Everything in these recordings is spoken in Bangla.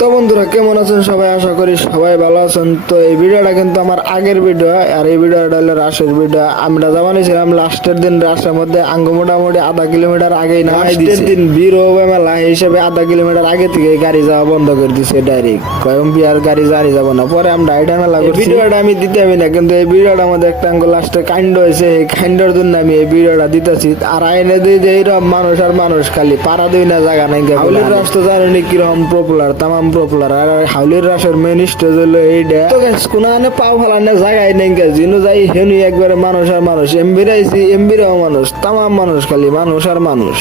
তো বন্ধুরা কেমন আছেন সবাই, আশা করি সবাই ভালো আছেন। তো এই ভিডিওটা কিন্তু আমার আগের ভিডিও, আর এই ভিডিওটা হলো রাশের ভিডিও। আমরা জানিয়েছিলাম লাস্টের দিন রাশের মধ্যে আঙ্গ মোটামুটি আধা কিলোমিটার আগেই নামাই দিচ্ছে। দিন বীর মেলা হিসেবে আধা কিলোমিটার আগে থেকে গাড়ি যাওয়া বন্ধ করে দিচ্ছে ডাইরেক্ট, কয়ম বিয়ার গাড়ি জানি যাবো না। পরে আমরা এটা মেলা করছি। ভিডিওটা আমি দিতে আমি না, কিন্তু এই ভিডিওটার মধ্যে একটা আঙ্গ লাস্টে কাণ্ড হয়েছে, এই কাণ্ডের জন্য আমি এই ভিডিওটা দিতেছি। আর আইনে দিই যে এইরকম মানুষ আর মানুষ খালি পাড়া দিই না জায়গা নাই। হাউলির রাস্তা জানি কিরকম পপুলার, তামাম পপুলার। আর হাউলির রাসের মেন স্টেজ হলো এইটা। তো গাইস কোনো আনে পাও ফেলানো জায়গায় নেই গাইস, জিনু যাই হেনু একবারে মানুষ আর মানুষ, এমবির আইছি এমবিরাও মানুষ, তামাম মানুষ, খালি মানুষ আর মানুষ।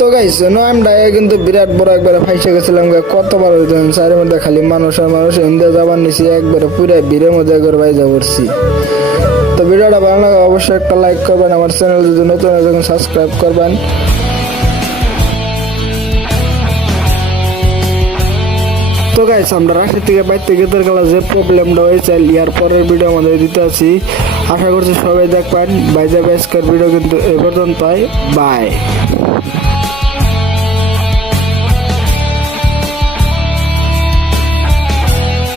তো গাইস আমরা কিন্তু বিরাট বড় একবারে ফাইসে গেছিলাম। কতবার হইতেন চারের মধ্যে খালি মানুষ আর মানুষ, ইন্ডিয়া যাবার নিছি একবারে পুরো ভিড়ের মধ্যে একবার বাইজা পড়ছি। তো ভিডিওটা ভালো লাগে অবশ্যই একটা লাইক করবেন, আমার চ্যানেল যদি নতুন হয় তখন সাবস্ক্রাইব করবেন। তো গাইস আমরা রাশি থেকে বাইতে গেতে গেলে যে প্রবলেমটা হয়েছে ইয়ার পরের ভিডিও আমাদের দিতে আছি। আশা করছি সবাই দেখবেন। বাইজা বাইস্কার ভিডিও কিন্তু এ পর্যন্তই। বাই।